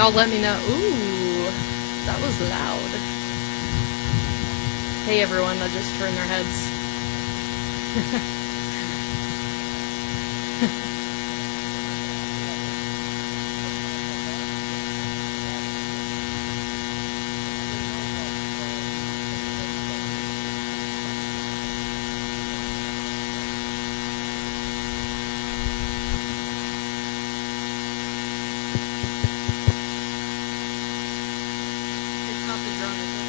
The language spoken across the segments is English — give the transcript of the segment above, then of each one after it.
Y'all let me know. Ooh, that was loud. Hey everyone that just turned their heads. It's not the drone, is it?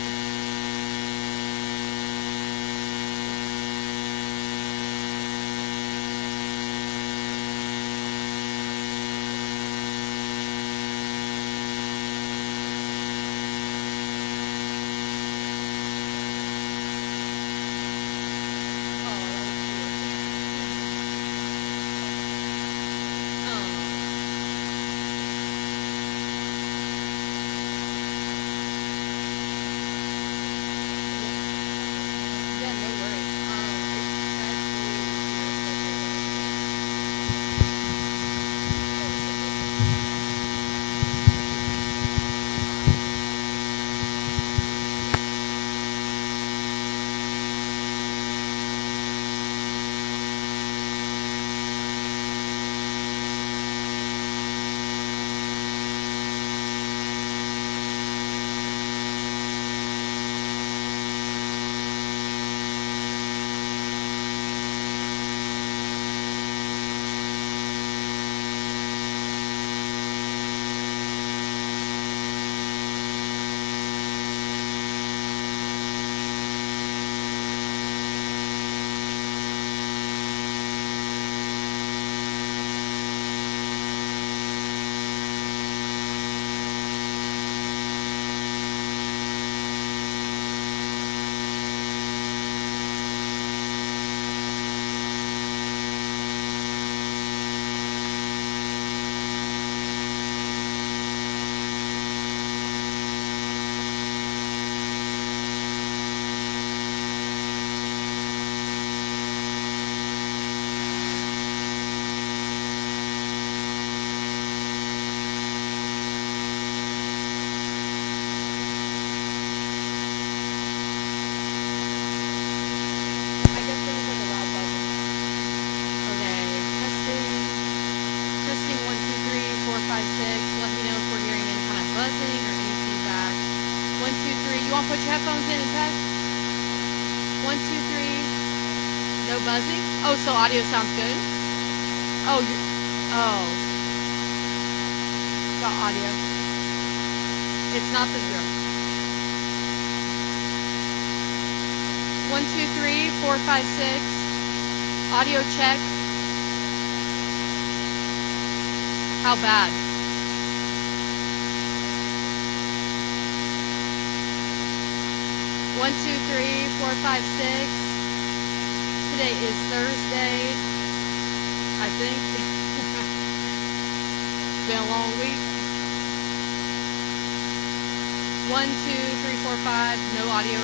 Oh, that was cute. Yeah, no worries. It says I guess there was like a loud buzzing. Okay, testing. Testing 1, 2, 3, 4, 5, 6. Let me know if we're hearing any kind of buzzing or any feedback. 1, 2, 3. You want to put your headphones in and test? 1, 2, 3. No buzzing? Oh, so audio sounds good? Oh, you're. Oh. Got audio. It's not the zero. 1, 2, 3, 4, 5, 6. Audio check. How bad? One, 2, 3, 4, 5, 6. Today is Thursday, I think. It's been a long week. 1, 2, 3, 4, 5. No audio.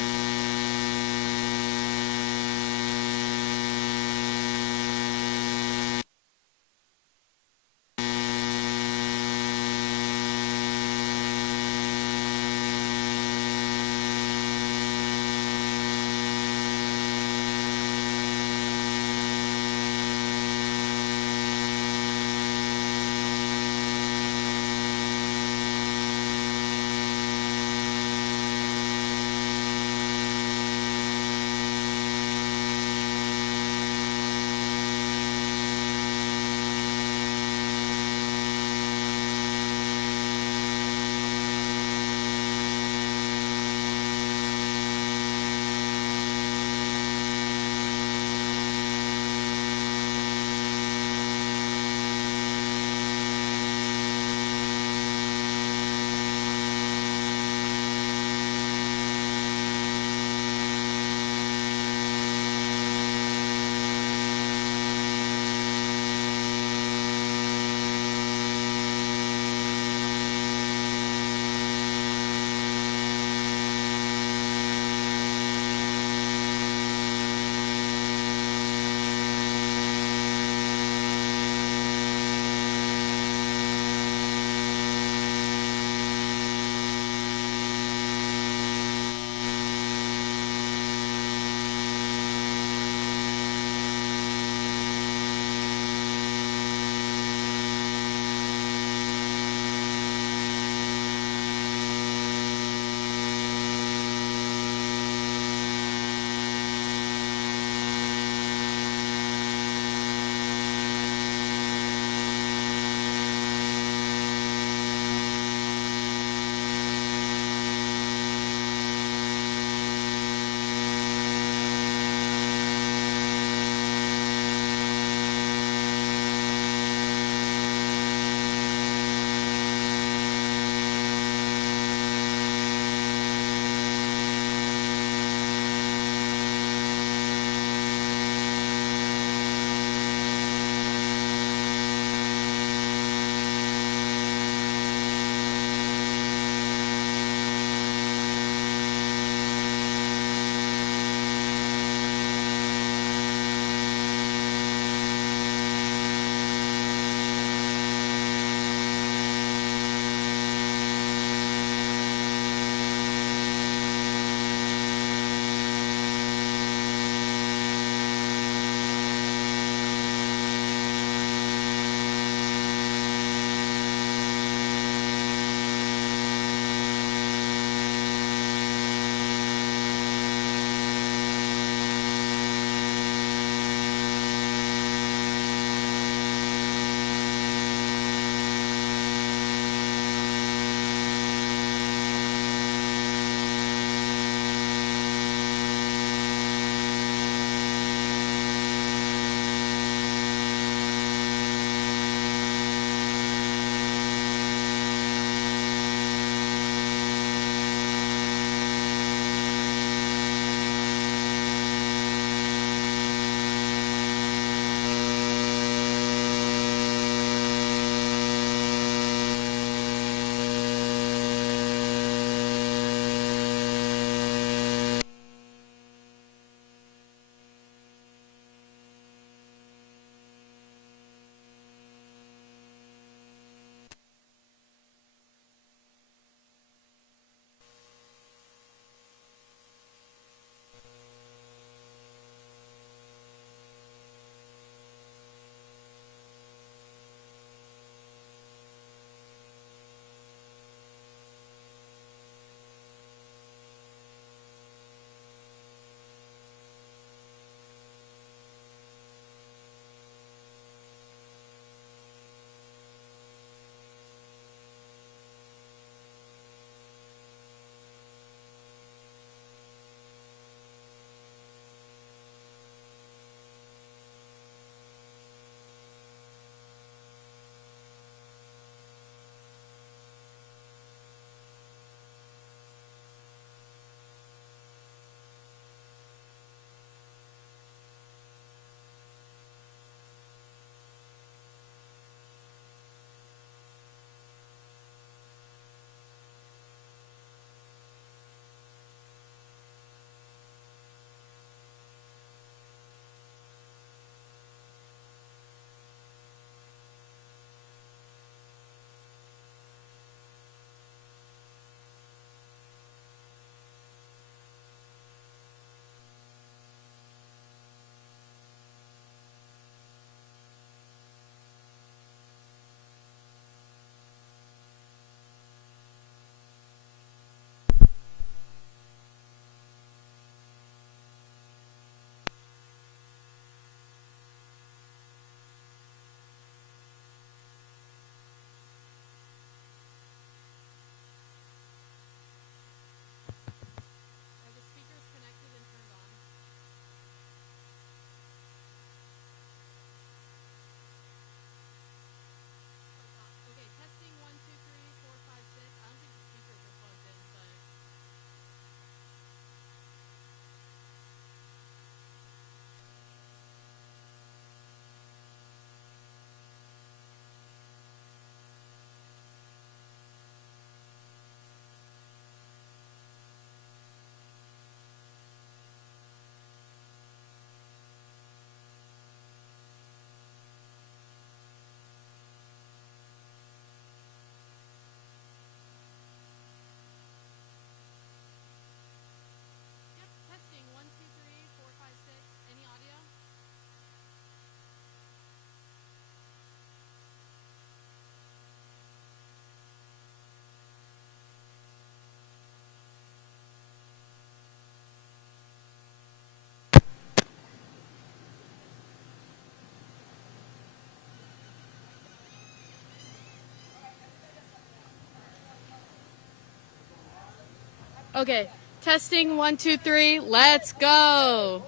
Okay, testing 1, 2, 3. Let's go.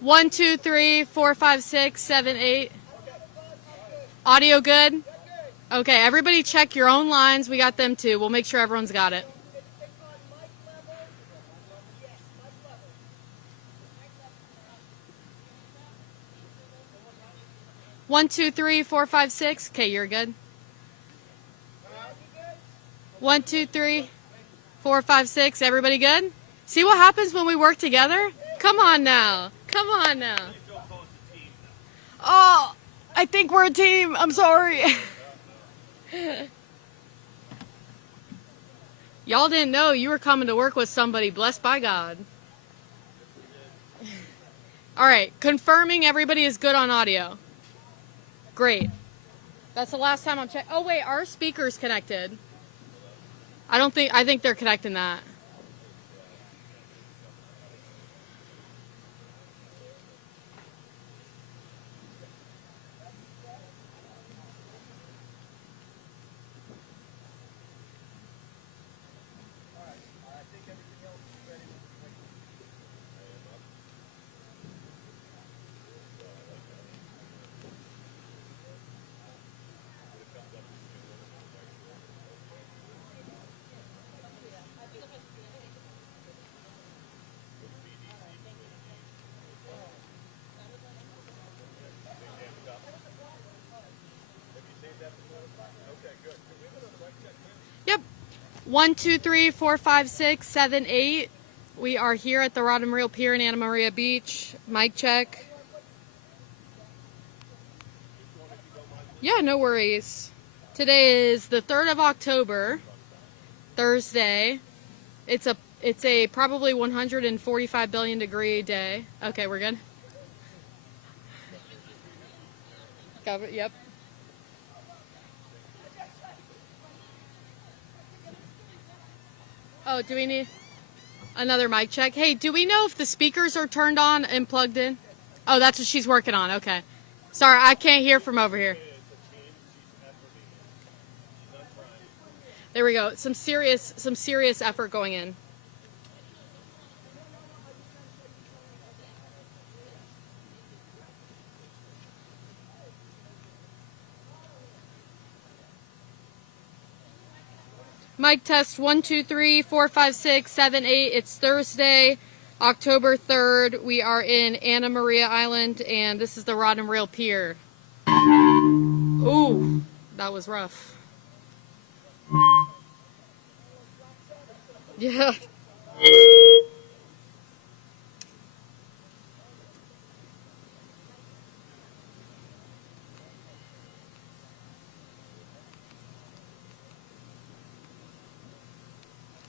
1, 2, 3, 4, 5, 6, 7, 8. Audio good? Okay, everybody check your own lines. We got them too. We'll make sure everyone's got it. 1, 2, 3, 4, 5, 6. Okay, you're good. 1, 2, 3, 4, 5, 6. Everybody good? See what happens when we work together? Come on now. Come on now. Oh, I think we're a team. I'm sorry. Y'all didn't know you were coming to work with somebody blessed by God. All right, confirming everybody is good on audio. Great. That's the last time I'm checking. Oh wait, our speaker's connected. I think they're connecting that. Yep. 1, 2, 3, 4, 5, 6, 7, 8. We are here at the Rod and Reel Pier in Anna Maria Beach. Mic check. Yeah, no worries. Today is the 3rd of October, Thursday. It's a probably 145 billion degree day. Okay, we're good. Yep. Oh, do we need another mic check? Hey, do we know if the speakers are turned on and plugged in? Oh, that's what she's working on. Okay. Sorry, I can't hear from over here. There we go. Some serious effort going in. Mic test 1, 2, 3, 4, 5, 6, 7, 8. It's Thursday, October 3rd. We are in Anna Maria Island, and this is the Rod and Reel Pier. Ooh, that was rough. Yeah.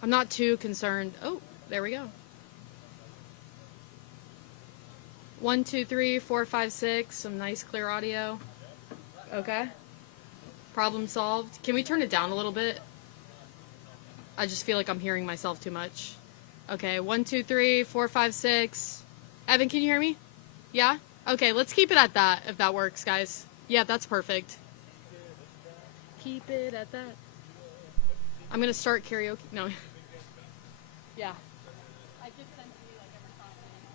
I'm not too concerned. Oh, there we go. 1, 2, 3, 4, 5, 6. Some nice clear audio. Okay. Problem solved. Can we turn it down a little bit? I just feel like I'm hearing myself too much. Okay, 1, 2, 3, 4, 5, 6. Evan, can you hear me? Yeah? Okay, let's keep it at that, if that works, guys. Yeah, that's perfect. Keep it at that. I'm gonna start karaoke. No. Yeah. I just sent to you like every 5 minutes.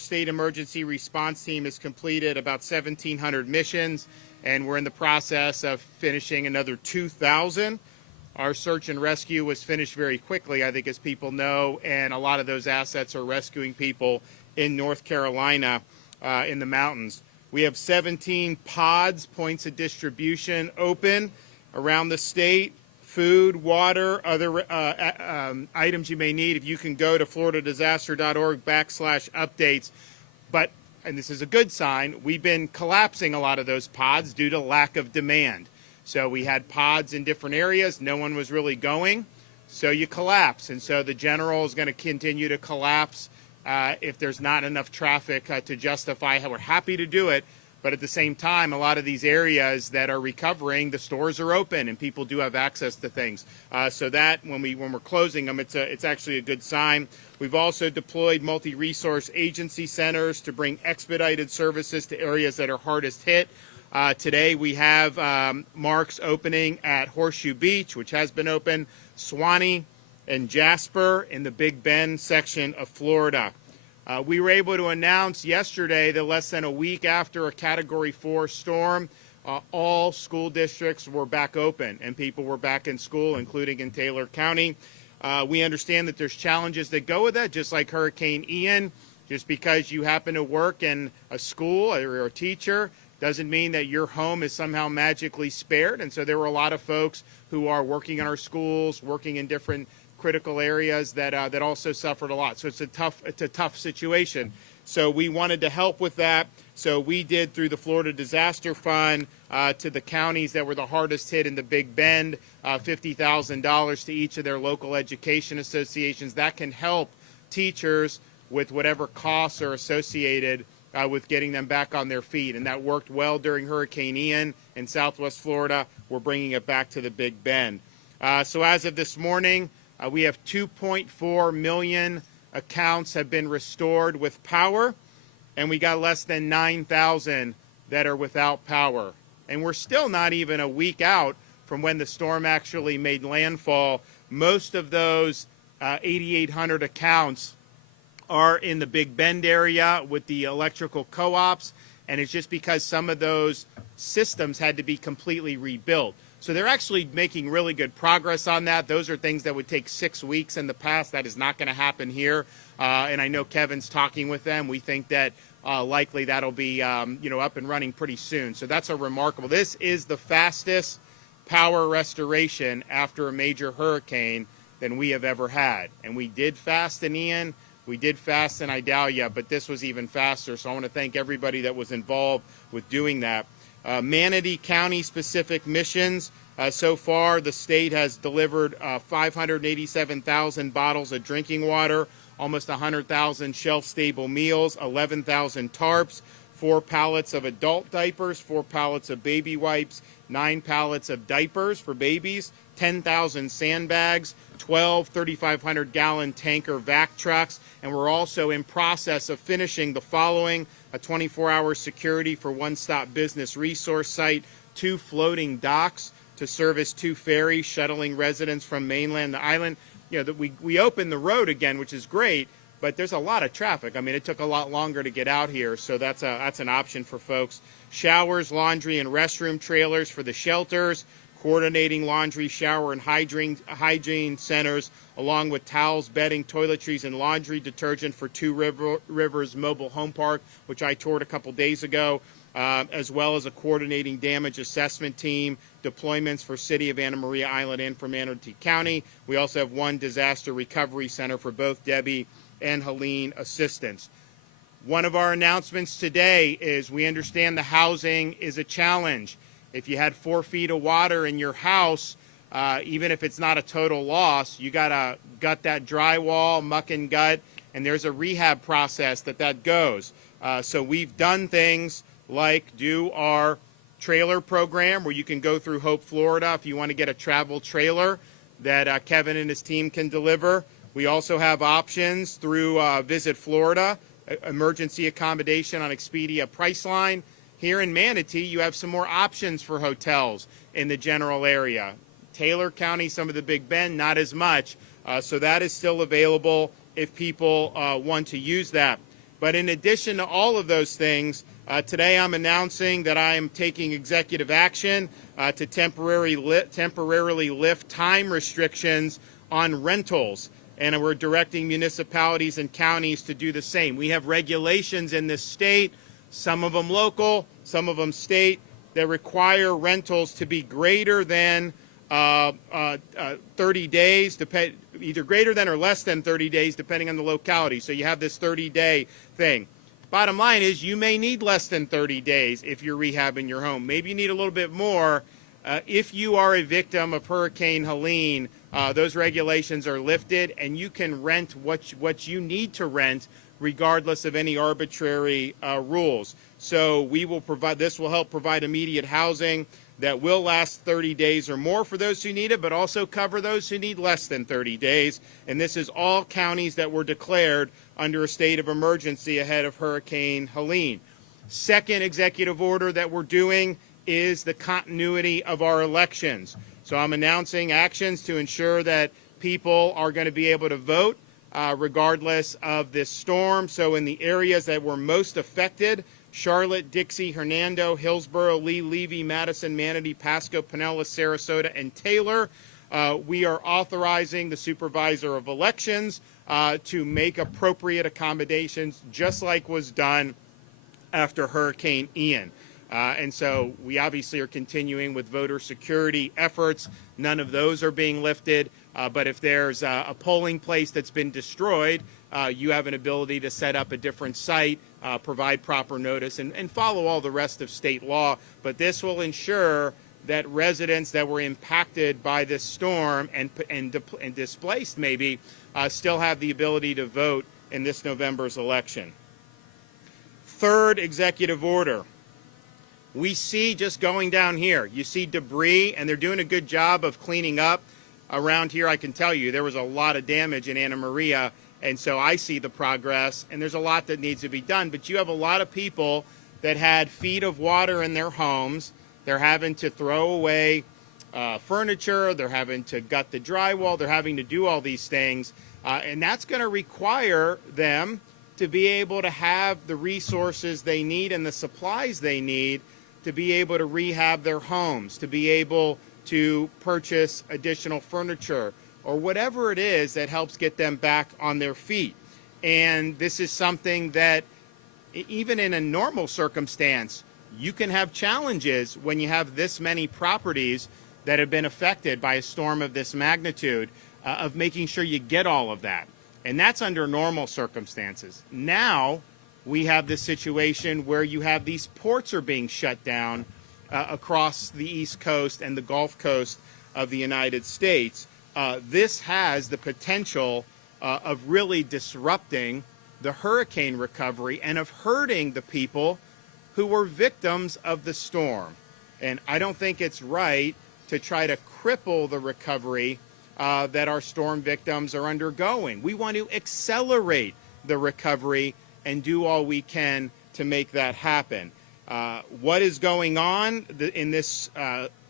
State emergency response team has completed about 1,700 missions, and we're in the process of finishing another 2,000. Our search and rescue was finished very quickly, I think, as people know, and a lot of those assets are rescuing people in North Carolina in the mountains. We have 17 pods, points of distribution, open around the state. Food, water, other items you may need. If you can go to floridadisaster.org/updates. But, and this is a good sign, we've been collapsing a lot of those pods due to lack of demand. So we had pods in different areas. No one was really going. So you collapse. And so the general is going to continue to collapse if there's not enough traffic to justify how we're happy to do it. But at the same time, a lot of these areas that are recovering, the stores are open and people do have access to things. So that when we're closing them, it's actually a good sign. We've also deployed multi-resource agency centers to bring expedited services to areas that are hardest hit. Today we have marks opening at Horseshoe Beach, which has been open, Suwannee and Jasper in the Big Bend section of Florida. We were able to announce yesterday that less than a week after a Category 4 storm, all school districts were back open and people were back in school, including in Taylor County. We understand that there's challenges that go with that, just like Hurricane Ian. Just because you happen to work in a school or a teacher doesn't mean that your home is somehow magically spared. And so there were a lot of folks who are working in our schools, working in different critical areas that also suffered a lot. So it's a tough situation. So we wanted to help with that. So we did, through the Florida Disaster Fund, to the counties that were the hardest hit in the Big Bend, $50,000 to each of their local education associations. That can help teachers with whatever costs are associated with getting them back on their feet. And that worked well during Hurricane Ian in Southwest Florida. We're bringing it back to the Big Bend. So as of this morning, we have 2.4 million accounts have been restored with power, and we got less than 9,000 that are without power. And we're still not even a week out from when the storm actually made landfall. Most of those 8,800 accounts are in the Big Bend area with the electrical co-ops, and it's just because some of those systems had to be completely rebuilt. So they're actually making really good progress on that. Those are things that would take 6 weeks in the past. That is not going to happen here. And I know Kevin's talking with them. We think that likely that'll be up and running pretty soon. So that's a remarkable. This is the fastest power restoration after a major hurricane than we have ever had. And we did fast in Ian. We did fast in Idalia, but this was even faster. So I want to thank everybody that was involved with doing that. Manatee County specific missions. So far, the state has delivered 587,000 bottles of drinking water, almost 100,000 shelf-stable meals, 11,000 tarps, 4 pallets of adult diapers, 4 pallets of baby wipes, 9 pallets of diapers for babies, 10,000 sandbags, 12 3,500-gallon tanker vac trucks, and we're also in process of finishing the following: a 24-hour security for one-stop business resource site, 2 floating docks to service 2 ferries shuttling residents from mainland to island. You know, we opened the road again, which is great, but there's a lot of traffic. I mean, it took a lot longer to get out here, so that's an option for folks. Showers, laundry, and restroom trailers for the shelters, coordinating laundry, shower, and hygiene centers, along with towels, bedding, toiletries, and laundry detergent for Two Rivers Mobile Home Park, which I toured a couple days ago, as well as a coordinating damage assessment team, deployments for City of Anna Maria Island and for Manatee County. We also have 1 disaster recovery center for both Debbie and Helene assistance. One of our announcements today is we understand the housing is a challenge. If you had 4 feet of water in your house, even if it's not a total loss, you got to gut that drywall, muck and gut, and there's a rehab process that goes. So we've done things like do our trailer program where you can go through Hope, Florida if you want to get a travel trailer that Kevin and his team can deliver. We also have options through Visit Florida, emergency accommodation on Expedia Priceline. Here in Manatee, you have some more options for hotels in the general area. Taylor County, some of the Big Bend, not as much. So that is still available if people want to use that. But in addition to all of those things, today I'm announcing that I am taking executive action to temporarily lift time restrictions on rentals. And we're directing municipalities and counties to do the same. We have regulations in this state, some of them local, some of them state, that require rentals to be greater than 30 days, either greater than or less than 30 days, depending on the locality. So you have this 30-day thing. Bottom line is you may need less than 30 days if you're rehabbing your home. Maybe you need a little bit more. If you are a victim of Hurricane Helene, those regulations are lifted, and you can rent what you need to rent regardless of any arbitrary rules. So we will provide, this will help provide immediate housing that will last 30 days or more for those who need it, but also cover those who need less than 30 days. And this is all counties that were declared under a state of emergency ahead of Hurricane Helene. Second executive order that we're doing is the continuity of our elections. So I'm announcing actions to ensure that people are going to be able to vote regardless of this storm. So in the areas that were most affected, Charlotte, Dixie, Hernando, Hillsborough, Lee, Levy, Madison, Manatee, Pasco, Pinellas, Sarasota, and Taylor, we are authorizing the supervisor of elections to make appropriate accommodations, just like was done after Hurricane Ian. And so we obviously are continuing with voter security efforts. None of those are being lifted. But if there's a polling place that's been destroyed, you have an ability to set up a different site, provide proper notice, and follow all the rest of state law. But this will ensure that residents that were impacted by this storm and displaced maybe still have the ability to vote in this November's election. Third executive order. We see, just going down here, you see debris, and they're doing a good job of cleaning up around here. I can tell you there was a lot of damage in Anna Maria, and so I see the progress, and there's a lot that needs to be done. But you have a lot of people that had feet of water in their homes. They're having to throw away furniture. They're having to gut the drywall. They're having to do all these things, and that's going to require them to be able to have the resources they need and the supplies they need to be able to rehab their homes, to be able to purchase additional furniture, or whatever it is that helps get them back on their feet. And this is something that, even in a normal circumstance, you can have challenges when you have this many properties that have been affected by a storm of this magnitude, of making sure you get all of that. And that's under normal circumstances. Now we have this situation where you have these ports are being shut down across the East Coast and the Gulf Coast of the United States. This has the potential of really disrupting the hurricane recovery and of hurting the people who were victims of the storm. And I don't think it's right to try to cripple the recovery that our storm victims are undergoing. We want to accelerate the recovery and do all we can to make that happen. What is going on in this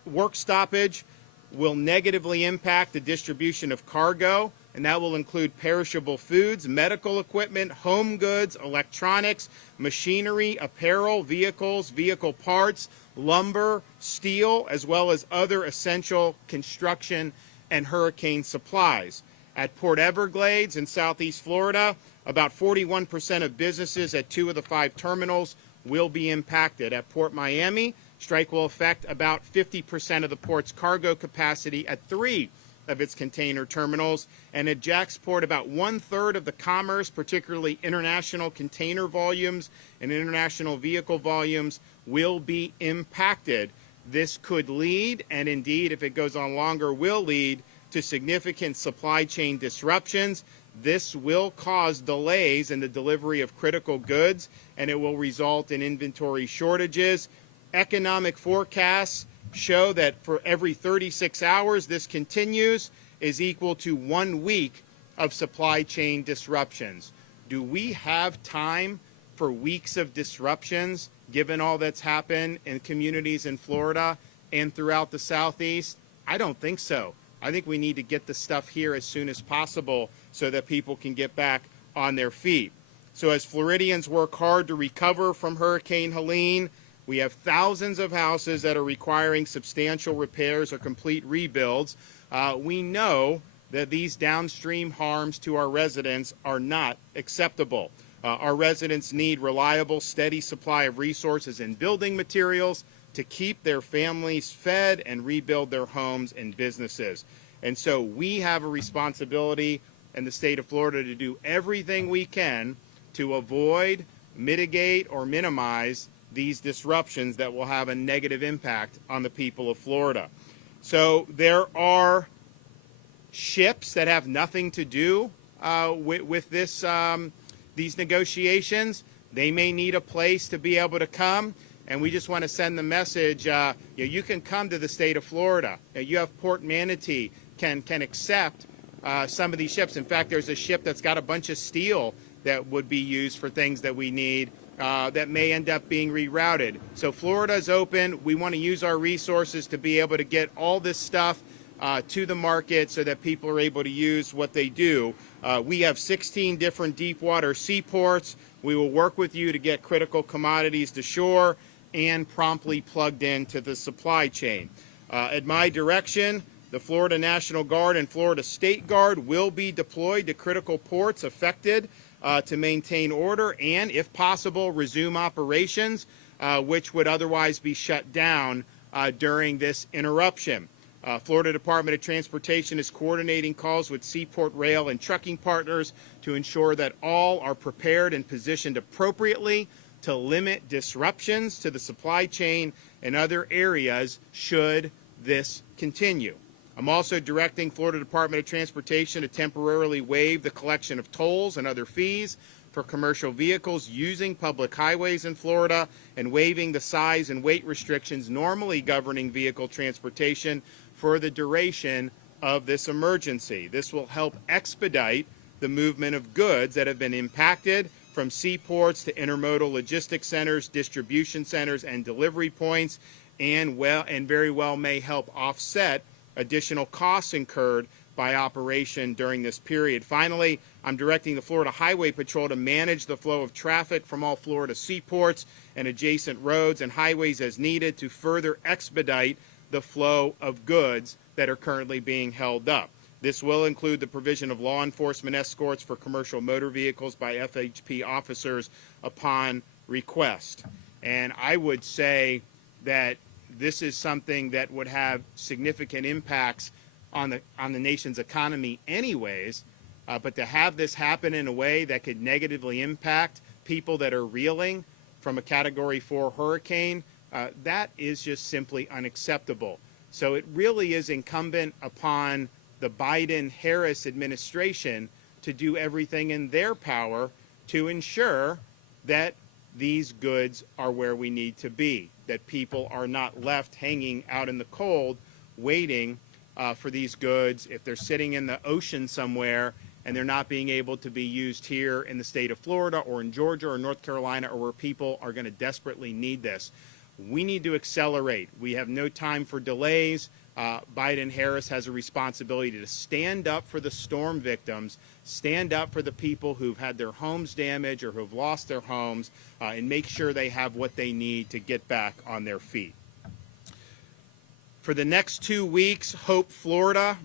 work stoppage will negatively impact the distribution of cargo, and that will include perishable foods, medical equipment, home goods, electronics, machinery, apparel, vehicles, vehicle parts, lumber, steel, as well as other essential construction and hurricane supplies. At Port Everglades in Southeast Florida, about 41% of businesses at 2 of the 5 terminals will be impacted. At Port Miami, strike will affect about 50% of the port's cargo capacity at 3 of its container terminals. And at Jacksport, about 1/3 of the commerce, particularly international container volumes and international vehicle volumes, will be impacted. This could lead, and indeed, if it goes on longer, will lead to significant supply chain disruptions. This will cause delays in the delivery of critical goods, and it will result in inventory shortages. Economic forecasts show that for every 36 hours this continues is equal to 1 week of supply chain disruptions. Do we have time for weeks of disruptions, given all that's happened in communities in Florida and throughout the Southeast? I don't think so. I think we need to get the stuff here as soon as possible so that people can get back on their feet. So as Floridians work hard to recover from Hurricane Helene, we have thousands of houses that are requiring substantial repairs or complete rebuilds. We know that these downstream harms to our residents are not acceptable. Our residents need reliable, steady supply of resources and building materials to keep their families fed and rebuild their homes and businesses. And so we have a responsibility in the state of Florida to do everything we can to avoid, mitigate, or minimize these disruptions that will have a negative impact on the people of Florida. So there are ships that have nothing to do with this, these negotiations. They may need a place to be able to come, and we just want to send the message, you can come to the state of Florida. You have Port Manatee can accept some of these ships. In fact, there's a ship that's got a bunch of steel that would be used for things that we need that may end up being rerouted. So Florida is open. We want to use our resources to be able to get all this stuff to the market so that people are able to use what they do. We have 16 different deep water seaports. We will work with you to get critical commodities to shore and promptly plugged into the supply chain. At my direction, the Florida National Guard and Florida State Guard will be deployed to critical ports affected to maintain order and, if possible, resume operations, which would otherwise be shut down during this interruption. Florida Department of Transportation is coordinating calls with seaport rail and trucking partners to ensure that all are prepared and positioned appropriately to limit disruptions to the supply chain and other areas should this continue. I'm also directing Florida Department of Transportation to temporarily waive the collection of tolls and other fees for commercial vehicles using public highways in Florida and waiving the size and weight restrictions normally governing vehicle transportation for the duration of this emergency. This will help expedite the movement of goods that have been impacted from seaports to intermodal logistics centers, distribution centers, and delivery points, and very well may help offset additional costs incurred by operation during this period. Finally, I'm directing the Florida Highway Patrol to manage the flow of traffic from all Florida seaports and adjacent roads and highways as needed to further expedite the flow of goods that are currently being held up. This will include the provision of law enforcement escorts for commercial motor vehicles by FHP officers upon request. And I would say that this is something that would have significant impacts on the nation's economy anyways, but to have this happen in a way that could negatively impact people that are reeling from a Category 4 hurricane, that is just simply unacceptable. So it really is incumbent upon the Biden-Harris administration to do everything in their power to ensure that these goods are where we need to be, that people are not left hanging out in the cold waiting for these goods if they're sitting in the ocean somewhere and they're not being able to be used here in the state of Florida or in Georgia or North Carolina or where people are going to desperately need this. We need to accelerate. We have no time for delays. Biden-Harris has a responsibility to stand up for the storm victims, stand up for the people who've had their homes damaged or who've lost their homes, and make sure they have what they need to get back on their feet. For the next 2 weeks, Hope Florida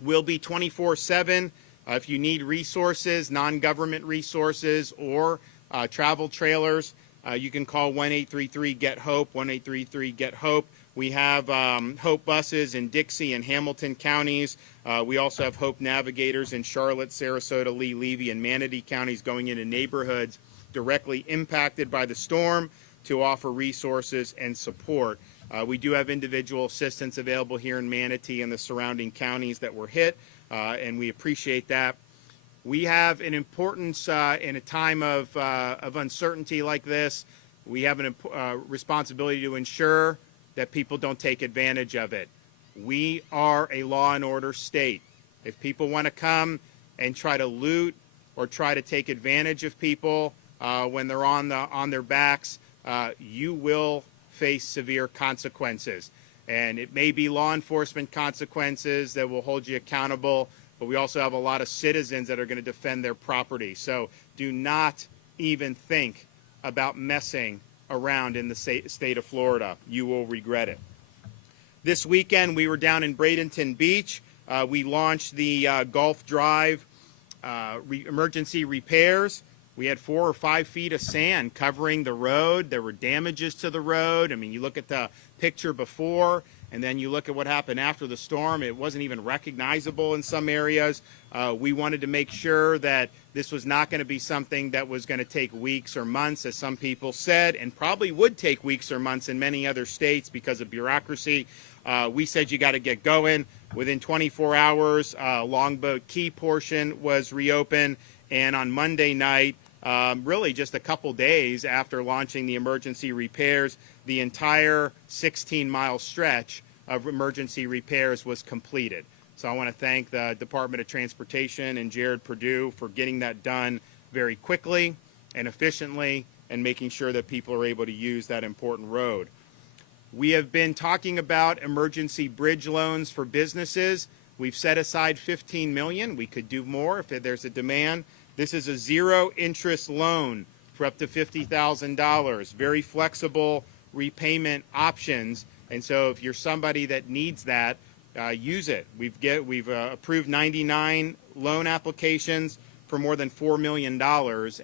will be 24/7. If you need resources, non-government resources, or travel trailers, you can call 1-833-GET-HOPE, 1-833-GET-HOPE. We have Hope buses in Dixie and Hamilton counties. We also have Hope navigators in Charlotte, Sarasota, Lee, Levy, and Manatee counties going into neighborhoods directly impacted by the storm to offer resources and support. We do have individual assistance available here in Manatee and the surrounding counties that were hit, and we appreciate that. We have an importance in a time of uncertainty like this. We have a responsibility to ensure that people don't take advantage of it. We are a law and order state. If people want to come and try to loot or try to take advantage of people when they're on their backs, you will face severe consequences. And it may be law enforcement consequences that will hold you accountable, but we also have a lot of citizens that are going to defend their property. So do not even think about messing around in the state of Florida. You will regret it. This weekend, we were down in Bradenton Beach. We launched the Gulf Drive emergency repairs. We had 4 or 5 feet of sand covering the road. There were damages to the road. I mean, you look at the picture before, and then you look at what happened after the storm. It wasn't even recognizable in some areas. We wanted to make sure that this was not going to be something that was going to take weeks or months, as some people said, and probably would take weeks or months in many other states because of bureaucracy. We said you got to get going. Within 24 hours, Longboat Key portion was reopened, and on Monday night, really just a couple days after launching the emergency repairs, the entire 16-mile stretch of emergency repairs was completed. So I want to thank the Department of Transportation and Jared Perdue for getting that done very quickly and efficiently and making sure that people are able to use that important road. We have been talking about emergency bridge loans for businesses. We've set aside $15 million. We could do more if there's a demand. This is a zero-interest loan for up to $50,000. Very flexible repayment options. And so if you're somebody that needs that, use it. We've approved 99 loan applications for more than $4 million.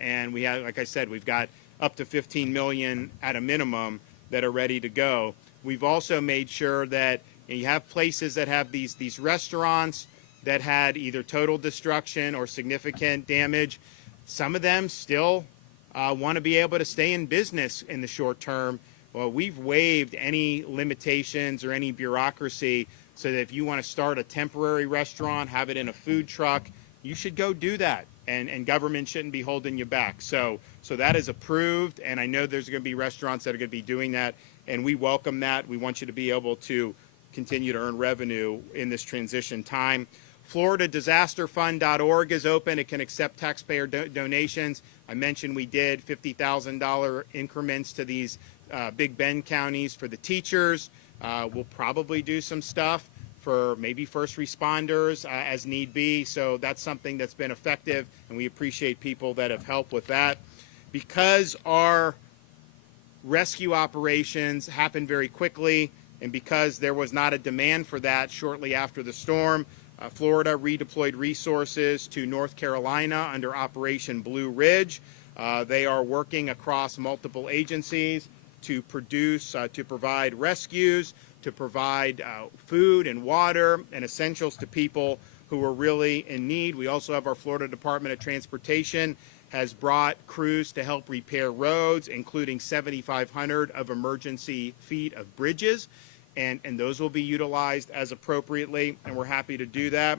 And we have, like I said, we've got up to $15 million at a minimum that are ready to go. We've also made sure that you have places that have these restaurants that had either total destruction or significant damage. Some of them still want to be able to stay in business in the short term. Well, we've waived any limitations or any bureaucracy so that if you want to start a temporary restaurant, have it in a food truck, you should go do that. And government shouldn't be holding you back. So that is approved, and I know there's going to be restaurants that are going to be doing that, and we welcome that. We want you to be able to continue to earn revenue in this transition time. FloridaDisasterFund.org is open. It can accept taxpayer donations. I mentioned we did $50,000 increments to these Big Bend counties for the teachers. We'll probably do some stuff for maybe first responders as need be. So that's something that's been effective, and we appreciate people that have helped with that. Because our rescue operations happened very quickly, and because there was not a demand for that shortly after the storm, Florida redeployed resources to North Carolina under Operation Blue Ridge. They are working across multiple agencies to provide rescues, to provide food and water and essentials to people who are really in need. We also have our Florida Department of Transportation has brought crews to help repair roads, including 7,500 of emergency feet of bridges, and those will be utilized as appropriately, and we're happy to do that.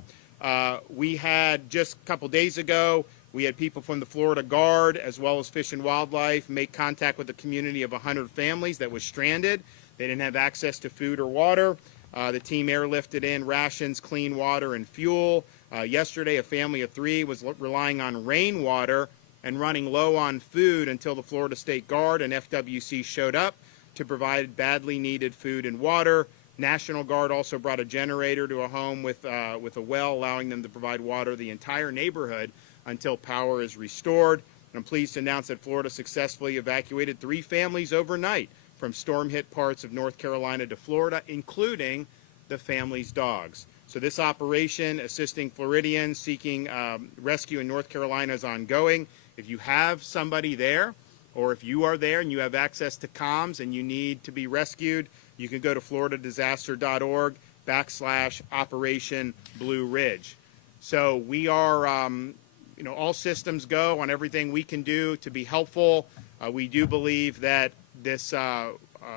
We had just a couple days ago, we had people from the Florida Guard as well as Fish and Wildlife make contact with a community of 100 families that was stranded. They didn't have access to food or water. The team airlifted in rations, clean water, and fuel. Yesterday, a family of 3 was relying on rainwater and running low on food until the Florida State Guard and FWC showed up to provide badly needed food and water. National Guard also brought a generator to a home with a well, allowing them to provide water to the entire neighborhood until power is restored. And I'm pleased to announce that Florida successfully evacuated 3 families overnight from storm-hit parts of North Carolina to Florida, including the family's dogs. So this operation, assisting Floridians seeking rescue in North Carolina, is ongoing. If you have somebody there, or if you are there and you have access to comms and you need to be rescued, you can go to FloridaDisaster.org/Operation Blue Ridge. So we are, all systems go on everything we can do to be helpful. We do believe that this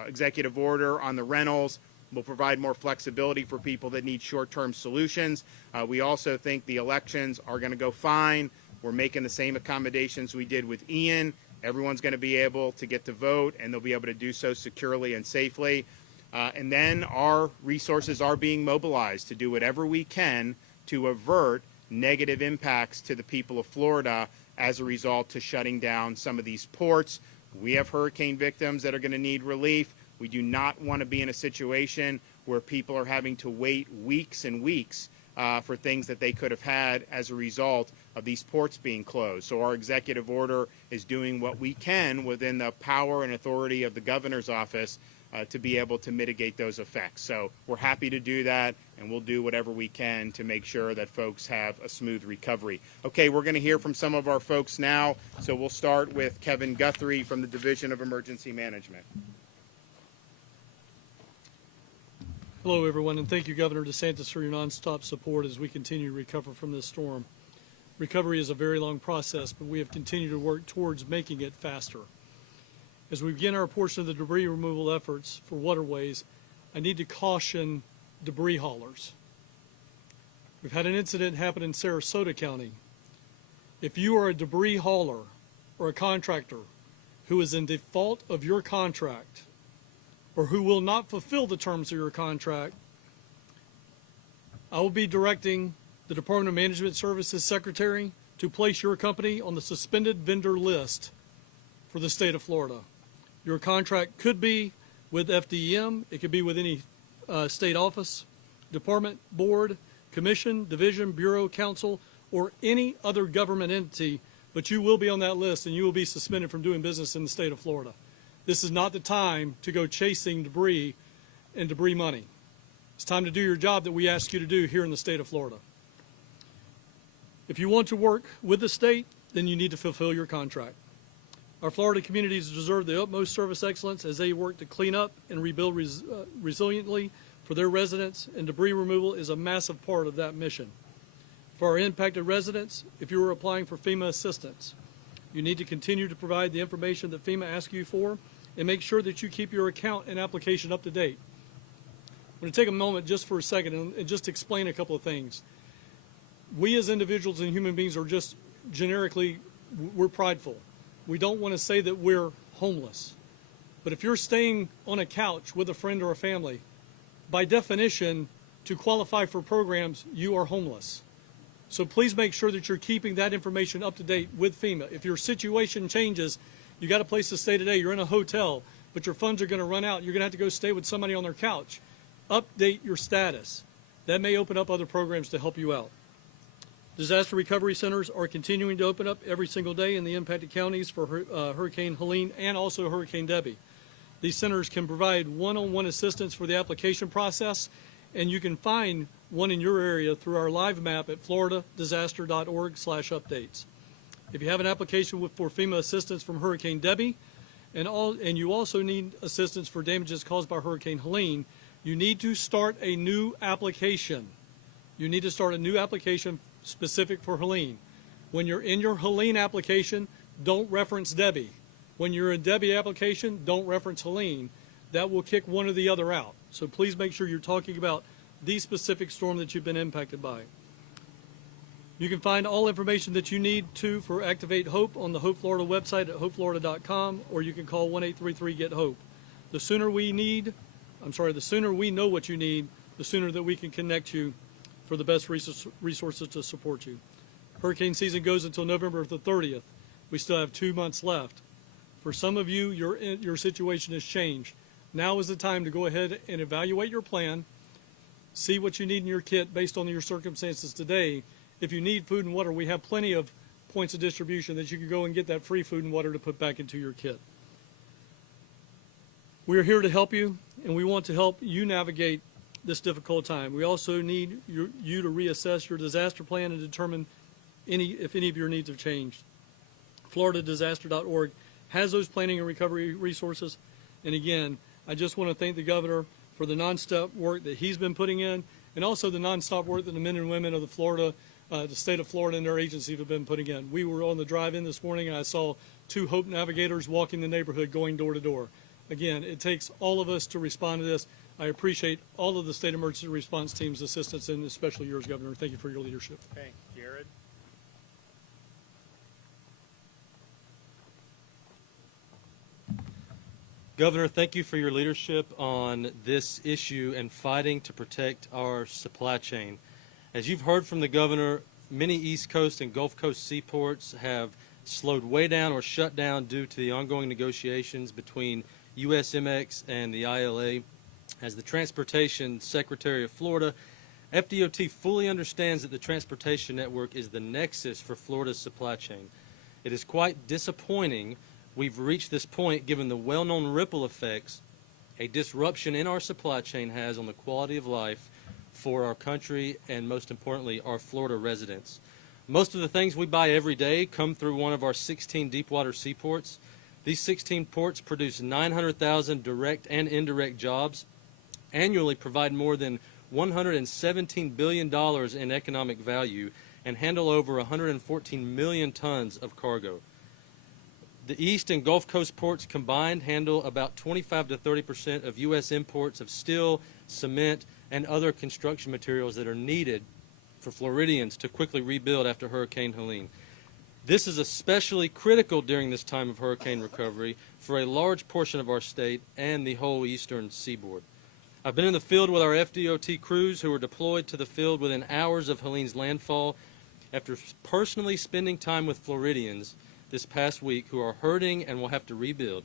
executive order on the rentals will provide more flexibility for people that need short-term solutions. We also think the elections are going to go fine. We're making the same accommodations we did with Ian. Everyone's going to be able to get to vote, and they'll be able to do so securely and safely. And then our resources are being mobilized to do whatever we can to avert negative impacts to the people of Florida as a result to shutting down some of these ports. We have hurricane victims that are going to need relief. We do not want to be in a situation where people are having to wait weeks and weeks for things that they could have had as a result of these ports being closed. So our executive order is doing what we can within the power and authority of the governor's office to be able to mitigate those effects. So we're happy to do that, and we'll do whatever we can to make sure that folks have a smooth recovery. Okay, we're going to hear from some of our folks now. So we'll start with Kevin Guthrie from the Division of Emergency Management. Hello, everyone, and thank you, Governor DeSantis, for your nonstop support as we continue to recover from this storm. Recovery is a very long process, but we have continued to work towards making it faster. As we begin our portion of the debris removal efforts for waterways, I need to caution debris haulers. We've had an incident happen in Sarasota County. If you are a debris hauler or a contractor who is in default of your contract or who will not fulfill the terms of your contract, I will be directing the Department of Management Services Secretary to place your company on the suspended vendor list for the state of Florida. Your contract could be with FDEM, it could be with any state office, department, board, commission, division, bureau, council, or any other government entity, but you will be on that list and you will be suspended from doing business in the state of Florida. This is not the time to go chasing debris and debris money. It's time to do your job that we ask you to do here in the state of Florida. If you want to work with the state, then you need to fulfill your contract. Our Florida communities deserve the utmost service excellence as they work to clean up and rebuild resiliently for their residents, and debris removal is a massive part of that mission. For our impacted residents, if you are applying for FEMA assistance, you need to continue to provide the information that FEMA asks you for and make sure that you keep your account and application up to date. I'm going to take a moment just for a second and just explain a couple of things. We as individuals and human beings are just generically, we're prideful. We don't want to say that we're homeless. But if you're staying on a couch with a friend or a family, by definition, to qualify for programs, you are homeless. So please make sure that you're keeping that information up to date with FEMA. If your situation changes, you got a place to stay today, you're in a hotel, but your funds are going to run out, you're going to have to go stay with somebody on their couch. Update your status. That may open up other programs to help you out. Disaster recovery centers are continuing to open up every single day in the impacted counties for Hurricane Helene and also Hurricane Debbie. These centers can provide one-on-one assistance for the application process, and you can find one in your area through our live map at floridadisaster.org/updates. If you have an application for FEMA assistance from Hurricane Debbie, and you also need assistance for damages caused by Hurricane Helene, you need to start a new application. You need to start a new application specific for Helene. When you're in your Helene application, don't reference Debbie. When you're in Debbie application, don't reference Helene. That will kick one or the other out. So please make sure you're talking about the specific storm that you've been impacted by. You can find all information that you need for Activate Hope on the Hope Florida website at hopeflorida.com, or you can call 1-833-GET-HOPE. The sooner we know what you need, the sooner that we can connect you for the best resources to support you. Hurricane season goes until November the 30th. We still have 2 months left. For some of you, your situation has changed. Now is the time to go ahead and evaluate your plan, see what you need in your kit based on your circumstances today. If you need food and water, we have plenty of points of distribution that you can go and get that free food and water to put back into your kit. We are here to help you, and we want to help you navigate this difficult time. We also need you to reassess your disaster plan and determine if any of your needs have changed. FloridaDisaster.org has those planning and recovery resources. And again, I just want to thank the governor for the nonstop work that he's been putting in, and also the nonstop work that the men and women of the state of Florida and their agencies have been putting in. We were on the drive-in this morning, and I saw 2 Hope navigators walking the neighborhood going door to door. Again, it takes all of us to respond to this. I appreciate all of the state emergency response team's assistance, and especially yours, Governor. Thank you for your leadership. Okay, Jared. Governor, thank you for your leadership on this issue and fighting to protect our supply chain. As you've heard from the governor, many East Coast and Gulf Coast seaports have slowed way down or shut down due to the ongoing negotiations between USMX and the ILA. As the Transportation Secretary of Florida, FDOT fully understands that the transportation network is the nexus for Florida's supply chain. It is quite disappointing we've reached this point given the well-known ripple effects a disruption in our supply chain has on the quality of life for our country and, most importantly, our Florida residents. Most of the things we buy every day come through one of our 16 deepwater seaports. These 16 ports produce 900,000 direct and indirect jobs, annually provide more than $117 billion in economic value, and handle over 114 million tons of cargo. The East and Gulf Coast ports combined handle about 25 to 30% of U.S. imports of steel, cement, and other construction materials that are needed for Floridians to quickly rebuild after Hurricane Helene. This is especially critical during this time of hurricane recovery for a large portion of our state and the whole eastern seaboard. I've been in the field with our FDOT crews who were deployed to the field within hours of Helene's landfall. After personally spending time with Floridians this past week who are hurting and will have to rebuild,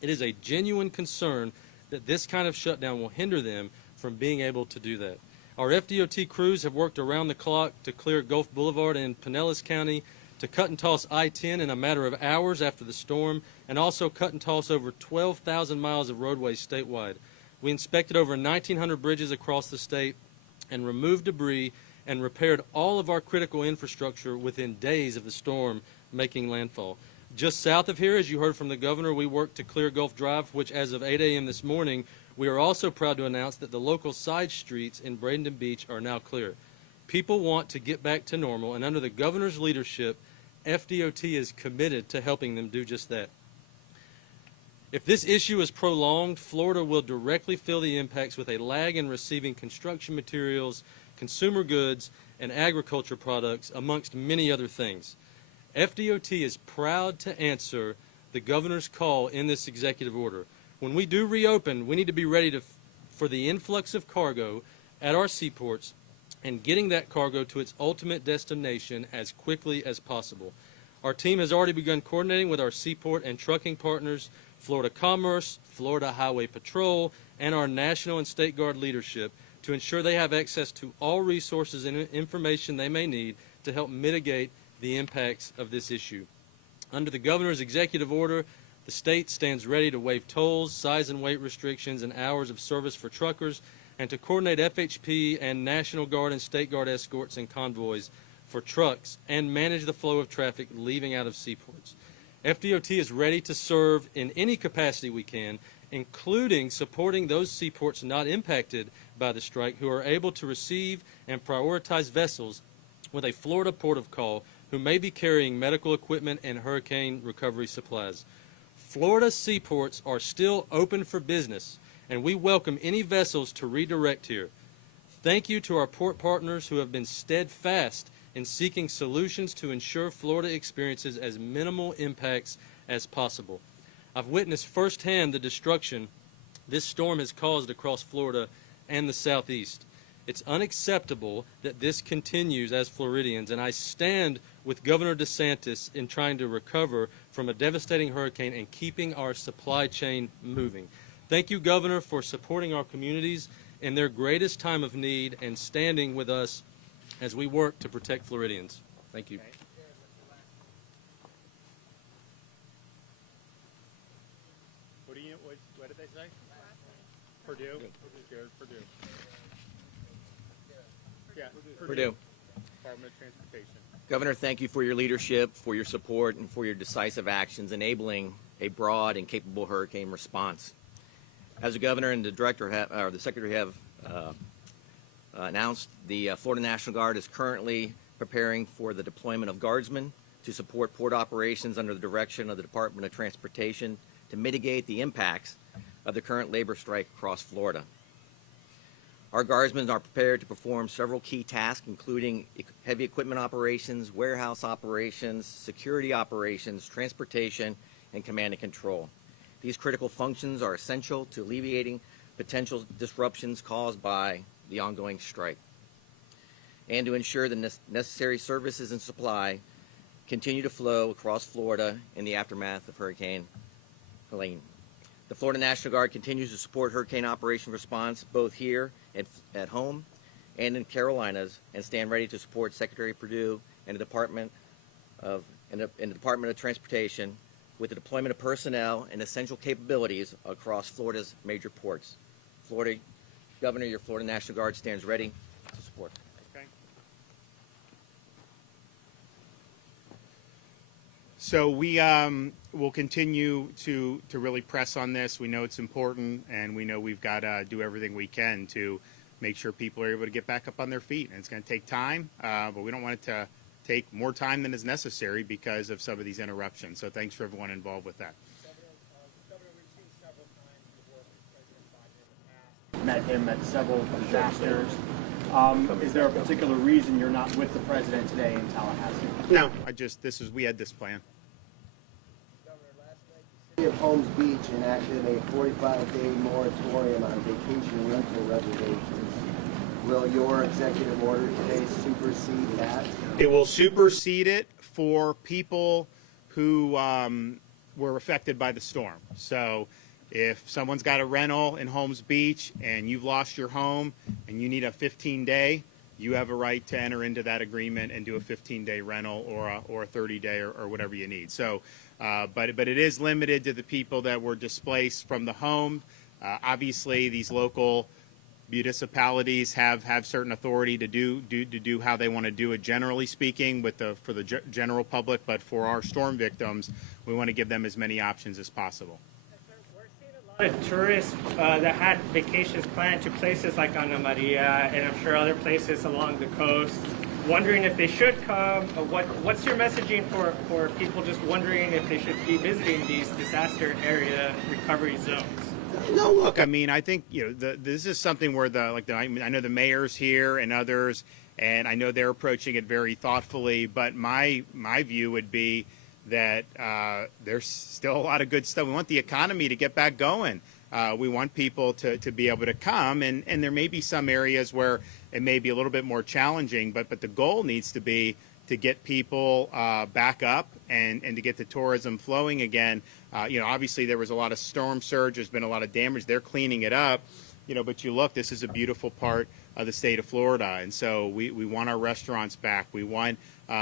it is a genuine concern that this kind of shutdown will hinder them from being able to do that. Our FDOT crews have worked around the clock to clear Gulf Boulevard in Pinellas County, to cut and toss I-10 in a matter of hours after the storm, and also cut and toss over 12,000 miles of roadways statewide. We inspected over 1,900 bridges across the state and removed debris and repaired all of our critical infrastructure within days of the storm making landfall. Just south of here, as you heard from the governor, we worked to clear Gulf Drive, which as of 8 a.m. this morning, we are also proud to announce that the local side streets in Bradenton Beach are now clear. People want to get back to normal, and under the governor's leadership, FDOT is committed to helping them do just that. If this issue is prolonged, Florida will directly feel the impacts with a lag in receiving construction materials, consumer goods, and agriculture products, amongst many other things. FDOT is proud to answer the governor's call in this executive order. When we do reopen, we need to be ready for the influx of cargo at our seaports and getting that cargo to its ultimate destination as quickly as possible. Our team has already begun coordinating with our seaport and trucking partners, Florida Commerce, Florida Highway Patrol, and our National and State Guard leadership to ensure they have access to all resources and information they may need to help mitigate the impacts of this issue. Under the governor's executive order, the state stands ready to waive tolls, size and weight restrictions, and hours of service for truckers, and to coordinate FHP and National Guard and State Guard escorts and convoys for trucks and manage the flow of traffic leaving out of seaports. FDOT is ready to serve in any capacity we can, including supporting those seaports not impacted by the strike who are able to receive and prioritize vessels with a Florida port of call who may be carrying medical equipment and hurricane recovery supplies. Florida seaports are still open for business, and we welcome any vessels to redirect here. Thank you to our port partners who have been steadfast in seeking solutions to ensure Florida experiences as minimal impacts as possible. I've witnessed firsthand the destruction this storm has caused across Florida and the Southeast. It's unacceptable that this continues as Floridians, and I stand with Governor DeSantis in trying to recover from a devastating hurricane and keeping our supply chain moving. Thank you, Governor, for supporting our communities in their greatest time of need and standing with us as we work to protect Floridians. Thank you. What did they say? Purdue? Purdue. Yeah, Purdue. Department of Transportation. Governor, thank you for your leadership, for your support, and for your decisive actions enabling a broad and capable hurricane response. As the governor and the the secretary have announced, the Florida National Guard is currently preparing for the deployment of guardsmen to support port operations under the direction of the Department of Transportation to mitigate the impacts of the current labor strike across Florida. Our guardsmen are prepared to perform several key tasks, including heavy equipment operations, warehouse operations, security operations, transportation, and command and control. These critical functions are essential to alleviating potential disruptions caused by the ongoing strike and to ensure the necessary services and supply continue to flow across Florida in the aftermath of Hurricane Helene. The Florida National Guard continues to support hurricane operation response both here at home and in Carolinas, and stand ready to support Secretary Perdue and the Department of Transportation with the deployment of personnel and essential capabilities across Florida's major ports. Governor, your Florida National Guard stands ready to support. Okay. So we will continue to really press on this. We know it's important, and we know we've got to do everything we can to make sure people are able to get back up on their feet. And it's going to take time, but we don't want it to take more time than is necessary because of some of these interruptions. So thanks for everyone involved with that. Governor, we've seen several times you work with President Biden in the past. Met him at several disasters. Is there a particular reason you're not with the president today in Tallahassee? No, we had this plan. Governor, last night the City of Holmes Beach enacted a 45-day moratorium on vacation rental reservations. Will your executive order today supersede that? It will supersede it for people who were affected by the storm. So if someone's got a rental in Holmes Beach and you've lost your home and you need a 15-day, you have a right to enter into that agreement and do a 15-day rental or a 30-day or whatever you need. So, but it is limited to the people that were displaced from the home. Obviously, these local municipalities have certain authority to do how they want to do it, generally speaking, for the general public. But for our storm victims, we want to give them as many options as possible. We're seeing a lot of tourists that had vacations planned to places like Anna Maria and I'm sure other places along the coast, wondering if they should come. What's your messaging for people just wondering if they should be visiting these disaster area recovery zones? No, look, I mean, I think, this is something where I know the mayor's here and others, and I know they're approaching it very thoughtfully, but my view would be that there's still a lot of good stuff. We want the economy to get back going. We want people to be able to come, and there may be some areas where it may be a little bit more challenging, but the goal needs to be to get people back up and to get the tourism flowing again. Obviously there was a lot of storm surge. There's been a lot of damage. They're cleaning it up, but you look, this is a beautiful part of the state of Florida. And so we want our restaurants back. We want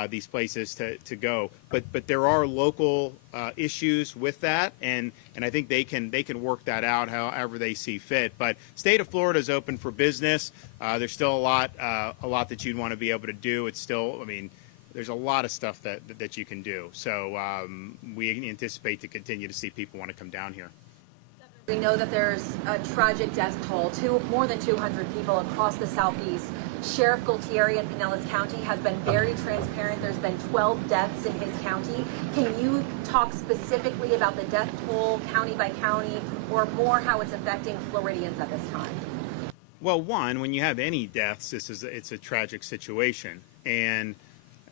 these places to go. But there are local issues with that. And I think they can work that out however they see fit. But state of Florida is open for business. There's still a lot that you'd want to be able to do. It's still, there's a lot of stuff that you can do. So we anticipate to continue to see people want to come down here. We know that there's a tragic death toll, more than 200 people across the southeast. Sheriff Gualtieri in Pinellas County has been very transparent. There's been 12 deaths in his county. Can you talk specifically about the death toll, county by county, or more how it's affecting Floridians at this time? Well, one, when you have any deaths, it's a tragic situation. And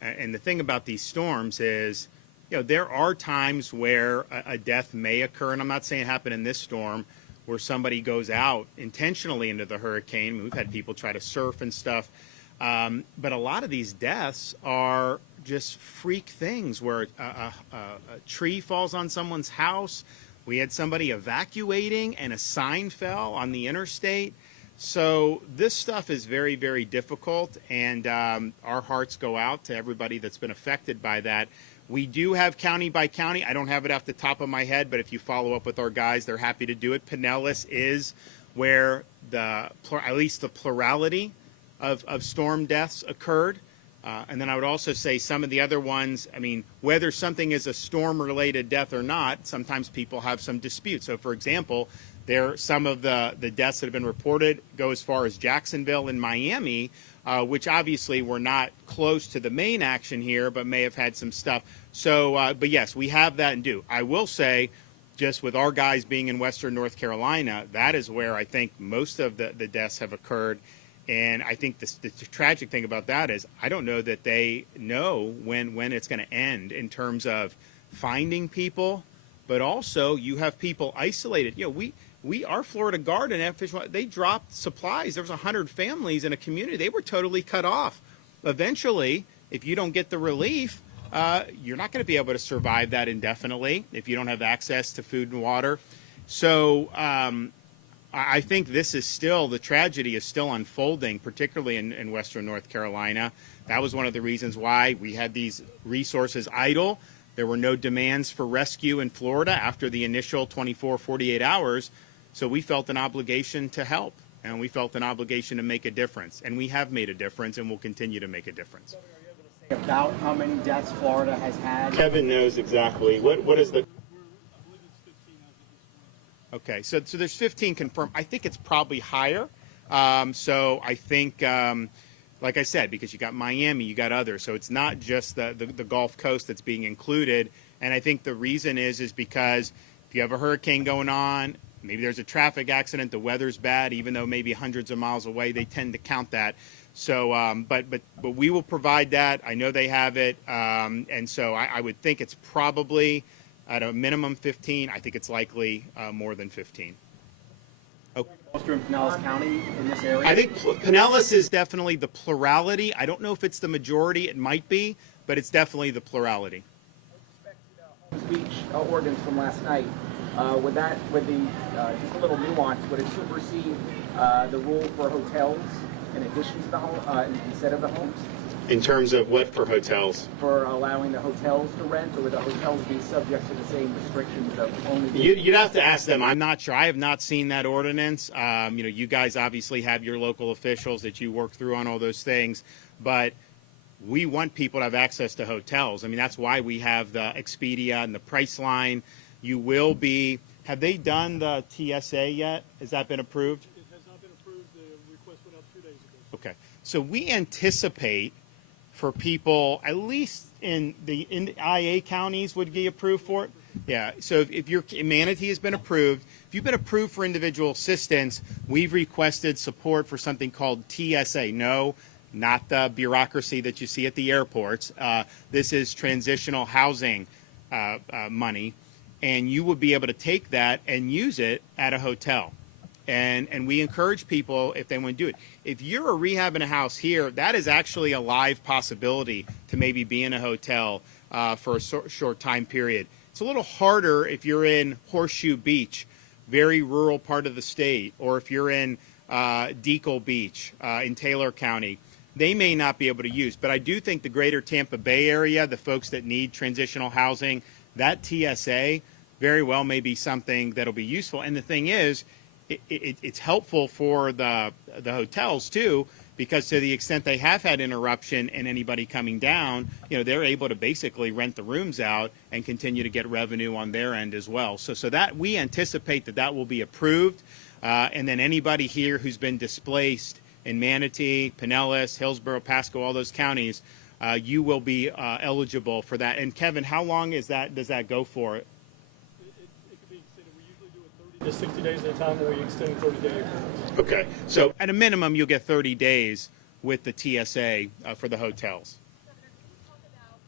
the thing about these storms is, there are times where a death may occur, and I'm not saying it happened in this storm, where somebody goes out intentionally into the hurricane. We've had people try to surf and stuff. But a lot of these deaths are just freak things where a tree falls on someone's house. We had somebody evacuating and a sign fell on the interstate. So this stuff is very, very difficult, and our hearts go out to everybody that's been affected by that. We do have county by county. I don't have it off the top of my head, but if you follow up with our guys, they're happy to do it. Pinellas is where at least the plurality of storm deaths occurred. And then I would also say some of the other ones, whether something is a storm-related death or not, sometimes people have some disputes. So, for example, some of the deaths that have been reported go as far as Jacksonville and Miami, which obviously were not close to the main action here, but may have had some stuff. So, but yes, we have that and do. I will say, just with our guys being in Western North Carolina, that is where I think most of the deaths have occurred. And I think the tragic thing about that is I don't know that they know when it's going to end in terms of finding people, but also you have people isolated. Our Florida Guard and they dropped supplies. There was 100 families in a community. They were totally cut off. Eventually, if you don't get the relief, you're not going to be able to survive that indefinitely if you don't have access to food and water. So I think this is still, the tragedy is still unfolding, particularly in Western North Carolina. That was one of the reasons why we had these resources idle. There were no demands for rescue in Florida after the initial 24, 48 hours. So we felt an obligation to help, and we felt an obligation to make a difference. And we have made a difference, and will continue to make a difference. About how many deaths Florida has had? Kevin knows exactly. What is the... Okay, so there's 15 confirmed. I think it's probably higher. So I think, like I said, because you got Miami, you got others. So it's not just the Gulf Coast that's being included. And I think the reason is because if you have a hurricane going on, maybe there's a traffic accident, the weather's bad, even though maybe hundreds of miles away, they tend to count that. So, but we will provide that. I know they have it. And so I would think it's probably at a minimum 15. I think it's likely more than 15. Okay. Ulster and Pinellas County in this area? I think Pinellas is definitely the plurality. I don't know if it's the majority. It might be, but it's definitely the plurality. Holmes Beach ordinance from last night. Would the just a little nuance, would it supersede the rule for hotels in addition to the home, instead of the homes? In terms of what for hotels? For allowing the hotels to rent, or would the hotels be subject to the same restrictions of only? You'd have to ask them. I'm not sure. I have not seen that ordinance. You guys obviously have your local officials that you work through on all those things, but we want people to have access to hotels. I mean, that's why we have the Expedia and the Priceline. You will be. Have they done the TSA yet? Has that been approved? It has not been approved. The request went out 2 days ago. Okay. So we anticipate for people, at least in the IA counties, would be approved for it. Yeah. So if your Manatee has been approved, if you've been approved for individual assistance, we've requested support for something called TSA. No, not the bureaucracy that you see at the airports. This is transitional housing money, and you would be able to take that and use it at a hotel. And we encourage people, if they want to do it. If you're a rehab in a house here, that is actually a live possibility to maybe be in a hotel for a short time period. It's a little harder if you're in Horseshoe Beach, very rural part of the state, or if you're in Deacle Beach in Taylor County. They may not be able to use. But I do think the greater Tampa Bay area, the folks that need transitional housing, that TSA very well may be something that'll be useful. And the thing is, it's helpful for the hotels too, because to the extent they have had interruption and anybody coming down, they're able to basically rent the rooms out and continue to get revenue on their end as well. So that we anticipate that will be approved, and then anybody here who's been displaced in Manatee, Pinellas, Hillsborough, Pasco, all those counties, you will be eligible for that. And Kevin, how long does that go for? It could be extended. We usually do it 30 to 60 days at a time, when we extend 30-day. Okay. So at a minimum, you'll get 30 days with the TSA for the hotels.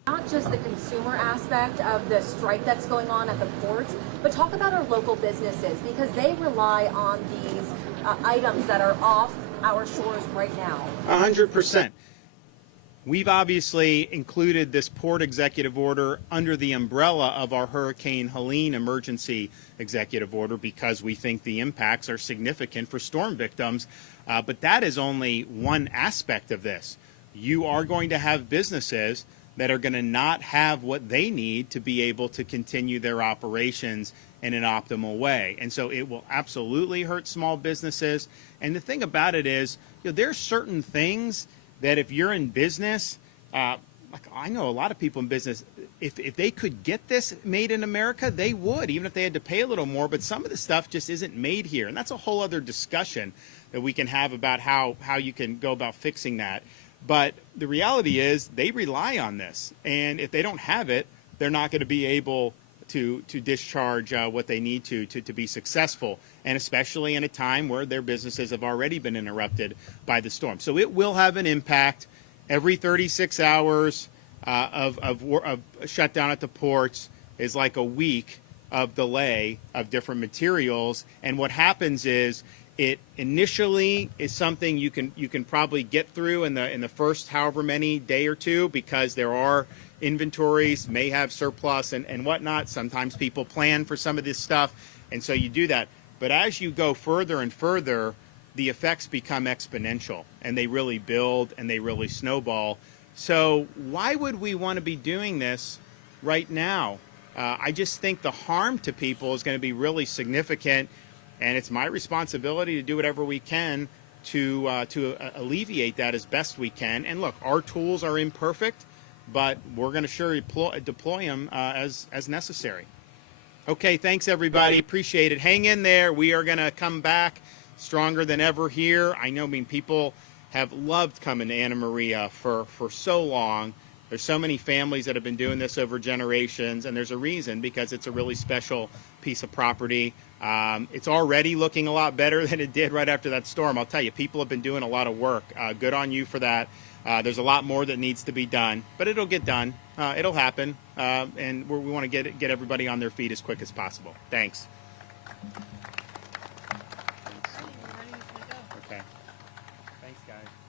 Not just the consumer aspect of the strike that's going on at the ports, but talk about our local businesses, because they rely on these items that are off our shores right now. 100%. We've obviously included this port executive order under the umbrella of our Hurricane Helene emergency executive order, because we think the impacts are significant for storm victims. But that is only one aspect of this. You are going to have businesses that are going to not have what they need to be able to continue their operations in an optimal way. And so it will absolutely hurt small businesses. And the thing about it is, there's certain things that if you're in business, like I know a lot of people in business, if they could get this made in America, they would, even if they had to pay a little more. But some of the stuff just isn't made here. And that's a whole other discussion that we can have about how you can go about fixing that. But the reality is they rely on this. And if they don't have it, they're not going to be able to discharge what they need to be successful, and especially in a time where their businesses have already been interrupted by the storm. So it will have an impact. Every 36 hours of shutdown at the ports is like a week of delay of different materials. And what happens is it initially is something you can probably get through in the first however many day or two, because there are inventories, may have surplus and whatnot. Sometimes people plan for some of this stuff, and so you do that. But as you go further and further, the effects become exponential, and they really build and they really snowball. So why would we want to be doing this right now? I just think the harm to people is going to be really significant, and it's my responsibility to do whatever we can to alleviate that as best we can. And look, our tools are imperfect, but we're going to sure deploy them as necessary. Okay, thanks everybody. Appreciate it. Hang in there. We are going to come back stronger than ever here. I know, people have loved coming to Anna Maria for so long. There's so many families that have been doing this over generations, and there's a reason, because it's a really special piece of property. It's already looking a lot better than it did right after that storm. I'll tell you, people have been doing a lot of work. Good on you for that. There's a lot more that needs to be done, but it'll get done. It'll happen, and we want to get everybody on their feet as quick as possible. Thanks.